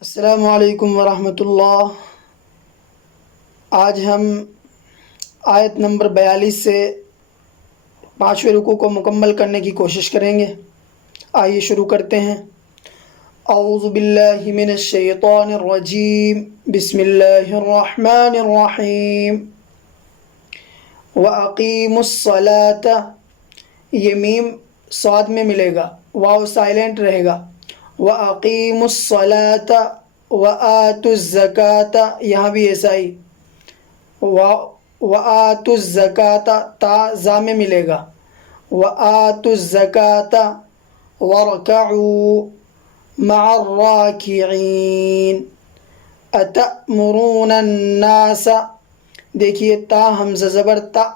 السلام علیکم ورحمۃ اللہ۔ آج ہم آیت نمبر 42 سے 5ویں رکوع کو مکمل کرنے کی کوشش کریں گے۔ آئیے شروع کرتے ہیں۔ اعوذ باللہ من الشیطان الرجیم، بسم اللہ الرحمن الرحیم۔ وَأَقِيمُوا الصَّلَاةَ، یہ میم صاد میں ملے گا، واو سائلنٹ رہے گا۔ وَأَقِيمُوا الصَّلَاةَ وَآتُوا الزَّكَاةَ، یہاں بھی ایسا ہی، وَآتُوا الزَّكَاةَ تا زا میں ملے گا۔ وَآتُوا الزَّكَاةَ وَارْكَعُوا مَعَ الرَّاكِعِينَ۔ أَتَأْمُرُونَ النَّاسَ، دیکھیے تا حمزہ زبر تا،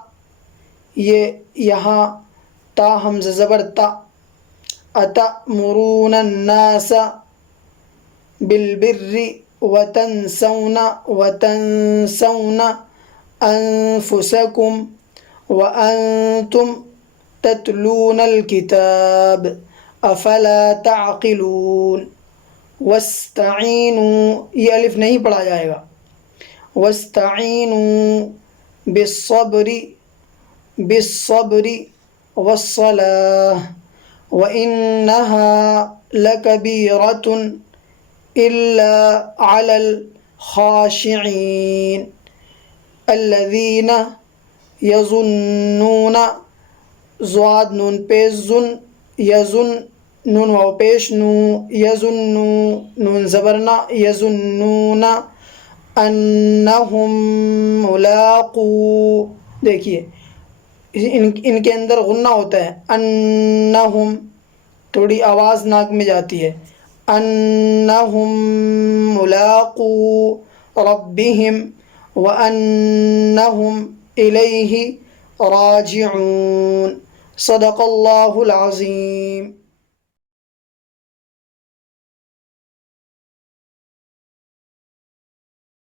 یہ یہاں تا حمزہ زبر تا۔ أَتَأْمُرُونَ النَّاسَ بِالْبِرِّ وَتَنْسَوْنَ أَنفُسَكُمْ وَأَنْتُمْ تَتْلُونَ الْكِتَابَ أَفَلَا تَعْقِلُونَ۔ وَاسْتَعِینُوا، یہ الف نہیں پڑھا جائے گا۔ وَاسْتَعِینُوا بِالصَّبْرِ وَالصَّلَاةِ وَإِنَّهَا لَكَبِيرَةٌ إِلَّا عَلَى الْخَاشِعِينَ الَّذِينَ يَظُنُّونَ، ضاد نون پیش ظن، یظن نون واو پیش نو، یظنو نون زبرنا، یظنون انہم ملاقو، دیکھیے ان کے اندر غنہ ہوتا ہے، انہم تھوڑی آواز ناک میں جاتی ہے، انہم ملاقو ربہم وانہم الیہ راجعون۔ صدق اللہ العظیم۔